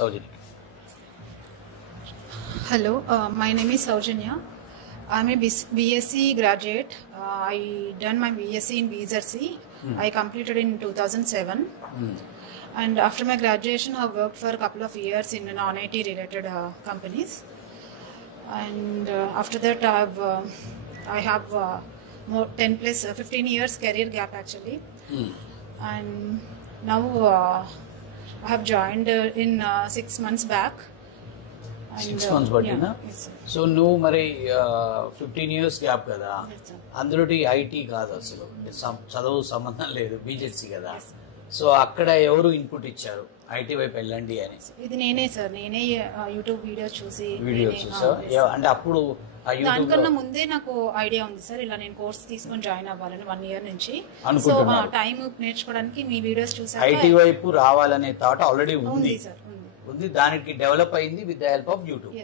Soujanya. Hello, my name is Saujanya. I'm a BSc graduate. I done my BSc in BSc. I completed in 2007. And after my graduation, I worked for a couple of years in non-IT related companies. And after that, I have more 10 plus 15 years career gap actually. And now I have joined in 6 months back. 6 months పట్టిందా? So నువ్వు మరి 15 years gap కదా, అందులోటి IT కాదు అసలు, చదువు సంబంధం లేదు, బీజెస్సీ కదా. సో అక్కడ ఎవరు ఇన్పుట్ ఇచ్చారు ఐటీ వైపు వెళ్ళండి అని? ఇది నేనే సార్, నేనే యూట్యూబ్ వీడియోస్ చూసి అంటే అప్పుడు దానికన్నా ముందే నాకు ఐడియా ఉంది సార్, ఇలా నేను కోర్స్ తీసుకొని జాయిన్ అవ్వాలని 1 year నుంచి. సో టైం నేర్చుకోవడానికి మీ వీడియోస్ చూసి ఐటీ వైపు రావాలనే థాట్ ఆల్రెడీ ఉంది సార్, ఉంది, దానికి డెవలప్ అయింది with the help of YouTube.